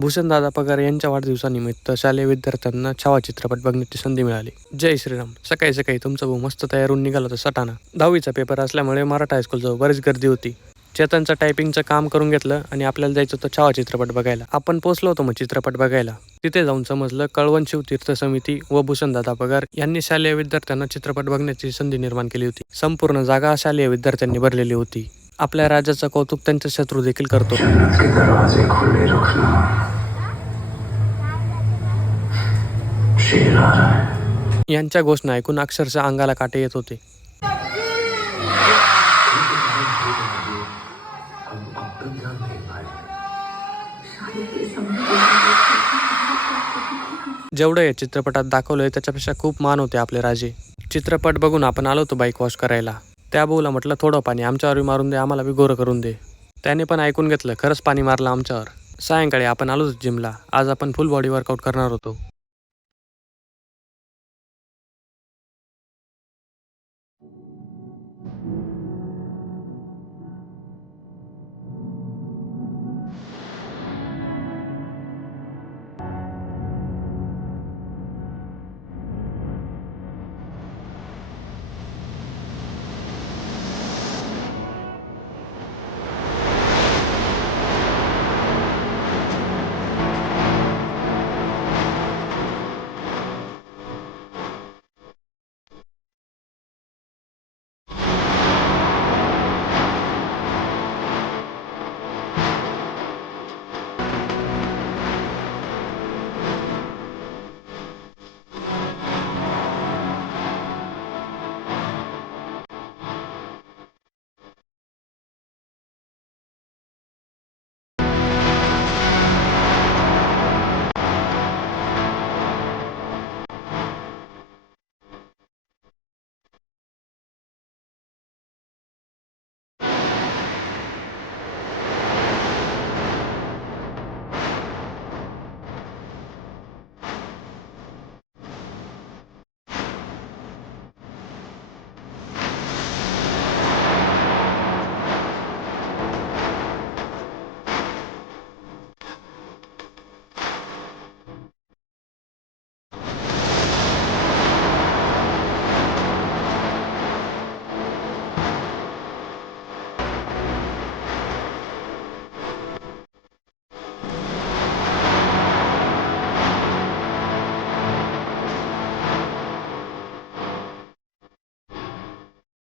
भूषणदादा पगार यांच्या वाढदिवसानिमित्त शालेय विद्यार्थ्यांना छावा चित्रपट बघण्याची संधी मिळाली. जय श्रीराम. सकाळी सकाळी तुमचा भाऊ मस्त तयार होऊन निघाला होता सटाणा. 10वीचा पेपर असल्यामुळे मराठा हायस्कूलजवळ बरीच गर्दी होती. चेतनचं टायपिंगचं काम करून घेतलं आणि आपल्याला जायचं होतं छावा चित्रपट बघायला. आपण पोचलो होतो मग चित्रपट बघायला. तिथे जाऊन समजलं कळवण शिवतीर्थ समिती व भूषणदादा पगार यांनी शालेय विद्यार्थ्यांना चित्रपट बघण्याची संधी निर्माण केली होती. संपूर्ण जागा शालेय विद्यार्थ्यांनी भरलेली होती. आपल्या राजाचं कौतुक त्यांचे शत्रू देखील करतो. यांच्या घोषणा ऐकून अक्षरशः अंगाला काटे येत होते. जेवढं या चित्रपटात दाखवलंय त्याच्यापेक्षा खूप मान होते आपले राजे. चित्रपट बघून आपण आलो होतो बाईक वॉश करायला. त्या भाऊला म्हटलं थोडं पाणी आमच्यावर मारून दे, आम्हाला बी गोरं करून दे. त्याने पण ऐकून घेतलं. खरंच पाणी मारलं आमच्यावर. सायंकाळी आपण आलो होतो जिमला. आज आपण फुल बॉडी वर्कआउट करणार होतो.